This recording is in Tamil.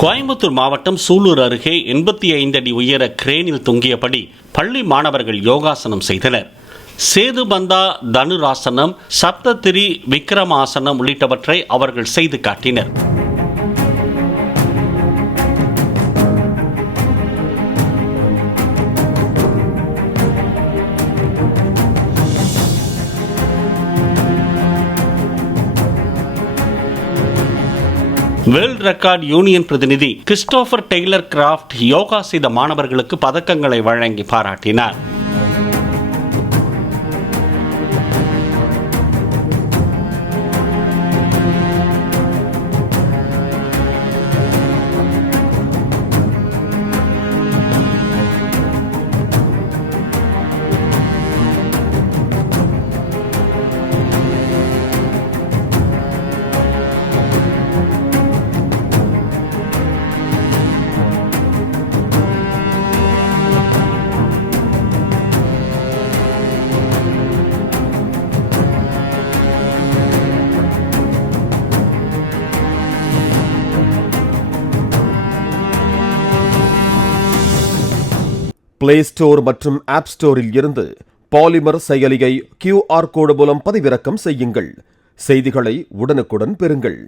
கோயம்புத்தூர் மாவட்டம் சூலூர் அருகே 85 அடி உயர கிரேனில் தொங்கியபடி பள்ளி மாணவர்கள் யோகாசனம் செய்தனர். சேதுபந்தா தனுராசனம், சப்ததிரி விக்ரமாசனம் உள்ளிட்டவற்றை அவர்கள் செய்து காட்டினர். வேர்ல்ட் ரெக்கார்ட் யூனியன் பிரதிநிதி கிறிஸ்டோபர் டெய்லர் கிராஃப்ட் யோகா செய்த மாணவர்களுக்கு பதக்கங்களை வழங்கி பாராட்டினார். பிளே ஸ்டோர் மற்றும் ஆப் ஸ்டோரில் இருந்து பாலிமர் செயலியை QR கோடு மூலம் பதிவிறக்கம் செய்யுங்கள். செய்திகளை உடனுக்குடன் பெறுங்கள்.